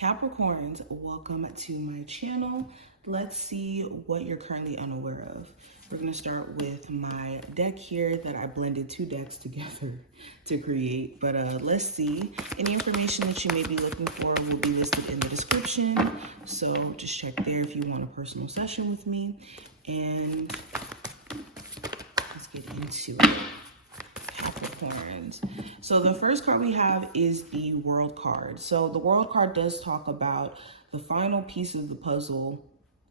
Capricorns, welcome to my channel. Let's see what you're currently unaware of. We're going to start with my deck here that I blended two decks together to create. But let's see. Any information that you may be looking for will be listed in the description. So just check there if you want a personal session with me. And let's get into it. Capricorns. So the first card we have is the World card. So the World card does talk about the final piece of the puzzle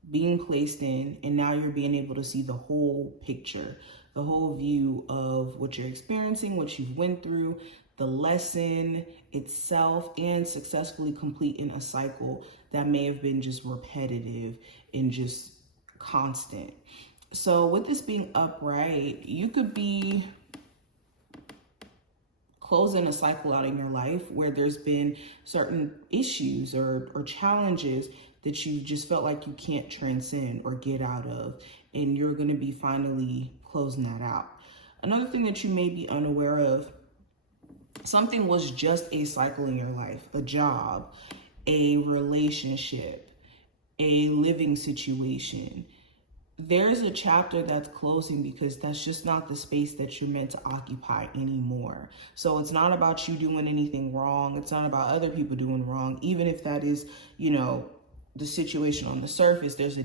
being placed in, and now you're being able to see the whole picture, the whole view of what you're experiencing, what you've went through, the lesson itself, and successfully completing a cycle that may have been just repetitive and just constant. So with this being upright, you could be closing a cycle out in your life where there's been certain issues or challenges that you just felt like you can't transcend or get out of, and you're going to be finally closing that out. Another thing that you may be unaware of, something was just a cycle in your life, a job, a relationship, a living situation. There's a chapter that's closing because that's just not the space that you're meant to occupy anymore. So it's not about you doing anything wrong. It's not about other people doing wrong. Even if that is, the situation on the surface, there's a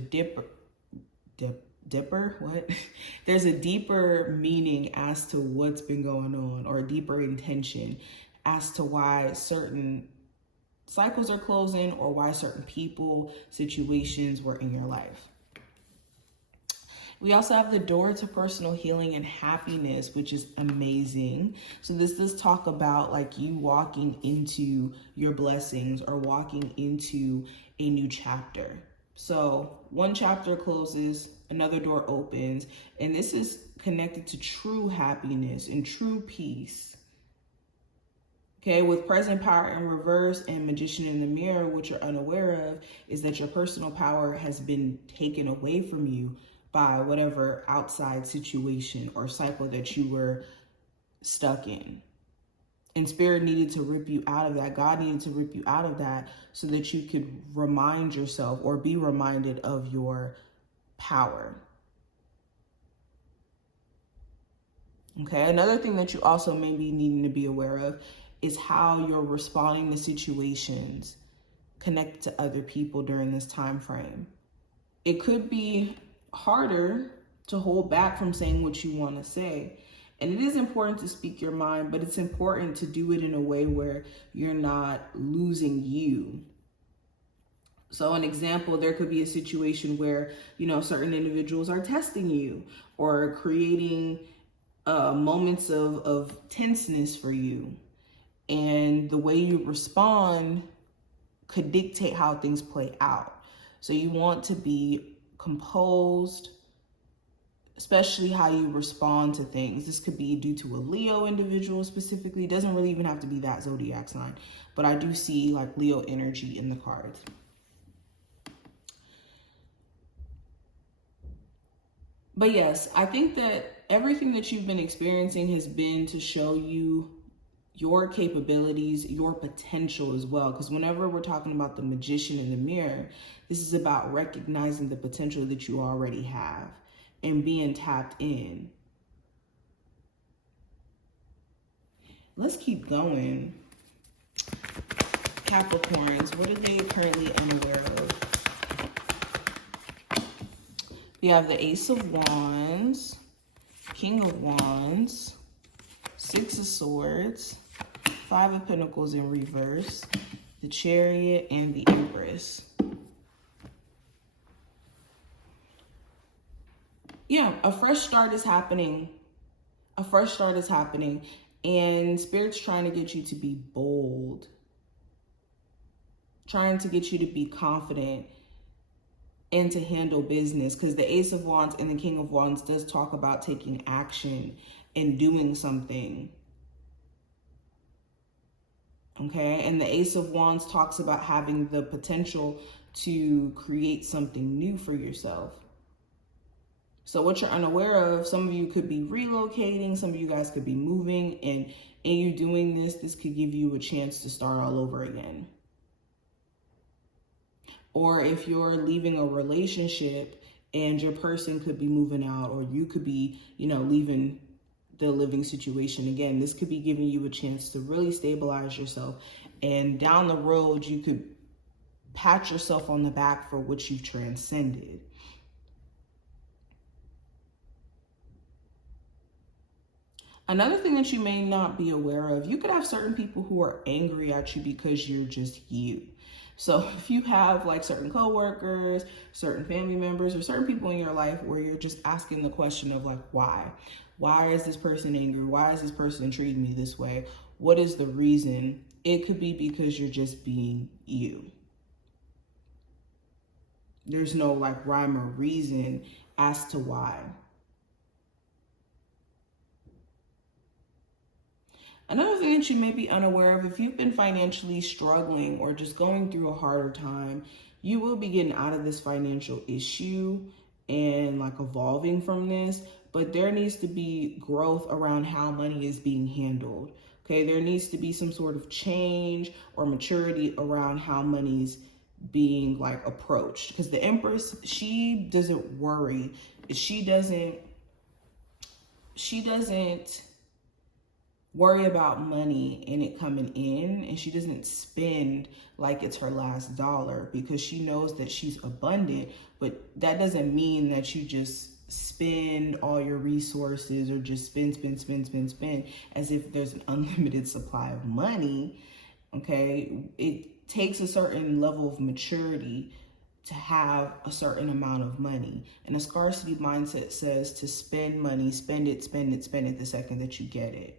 There's a deeper meaning as to what's been going on, or a deeper intention as to why certain cycles are closing or why certain people, situations were in your life. We also have the door to personal healing and happiness, which is amazing. So this does talk about like you walking into your blessings or walking into a new chapter. So one chapter closes, another door opens, and this is connected to true happiness and true peace. Okay, with present power in reverse and magician in the mirror, what you're unaware of is that your personal power has been taken away from you by whatever outside situation or cycle that you were stuck in. And Spirit needed to rip you out of that. God needed to rip you out of that so that you could remind yourself or be reminded of your power. Okay, another thing that you also may be needing to be aware of is how you're responding to situations connected to other people during this time frame. It could be harder to hold back from saying what you want to say. And it is important to speak your mind, but it's important to do it in a way where you're not losing you. So an example, there could be a situation where, certain individuals are testing you or creating moments of tenseness for you. And the way you respond could dictate how things play out. So you want to be composed, especially how you respond to things. This could be due to a Leo individual specifically. It doesn't really even have to be that zodiac sign, but I do see like Leo energy in the cards. But yes, I think that everything that you've been experiencing has been to show you your capabilities, your potential as well. Because whenever we're talking about the magician in the mirror, this is about recognizing the potential that you already have and being tapped in. Let's keep going. Capricorns, what are they currently unaware of? We have the Ace of Wands, King of Wands, Six of Swords, Five of Pentacles in reverse, the Chariot, and the Empress. Yeah, a fresh start is happening. A fresh start is happening. And Spirit's trying to get you to be bold. Trying to get you to be confident and to handle business. Because the Ace of Wands and the King of Wands does talk about taking action and doing something. Okay, and the Ace of Wands talks about having the potential to create something new for yourself. So what you're unaware of, some of you could be relocating, some of you guys could be moving, and in you doing this, this could give you a chance to start all over again. Or if you're leaving a relationship and your person could be moving out, or you could be, leaving the living situation. Again, this could be giving you a chance to really stabilize yourself. And down the road, you could pat yourself on the back for what you've transcended. Another thing that you may not be aware of, you could have certain people who are angry at you because you're just you. So if you have like certain coworkers, certain family members, or certain people in your life where you're just asking the question of like, why? Why is this person angry? Why is this person treating me this way? What is the reason? It could be because you're just being you. There's no like rhyme or reason as to why. Another thing that you may be unaware of, if you've been financially struggling or just going through a harder time, you will be getting out of this financial issue and like evolving from this, but there needs to be growth around how money is being handled. Okay, there needs to be some sort of change or maturity around how money's being like approached. Because the Empress, she doesn't worry. She doesn't worry about money and it coming in, and she doesn't spend like it's her last dollar, because she knows that she's abundant. But that doesn't mean that you just spend all your resources or just spend as if there's an unlimited supply of money. Okay, it takes a certain level of maturity to have a certain amount of money. And a scarcity mindset says to spend money, spend it the second that you get it.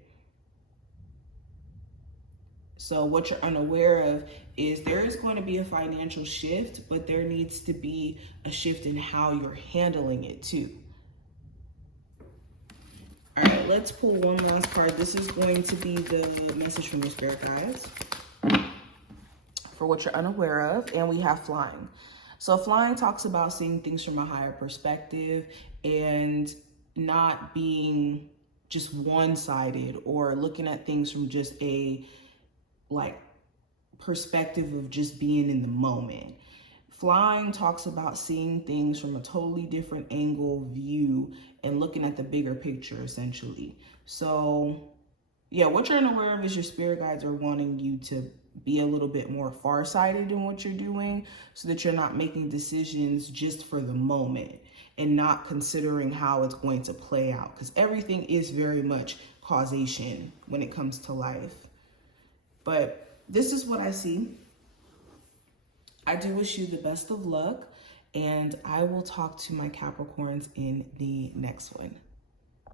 So what you're unaware of is there is going to be a financial shift, but there needs to be a shift in how you're handling it too. All right, let's pull one last card. This is going to be the message from your spirit guides for what you're unaware of. And we have flying. So flying talks about seeing things from a higher perspective and not being just one-sided, or looking at things from just a like perspective of just being in the moment. Flying talks about seeing things from a totally different angle view and looking at the bigger picture, essentially. So yeah, what you're unaware of is your spirit guides are wanting you to be a little bit more farsighted in what you're doing, so that you're not making decisions just for the moment and not considering how it's going to play out, because everything is very much causation when it comes to life. But this is what I see. I do wish you the best of luck, and I will talk to my Capricorns in the next one.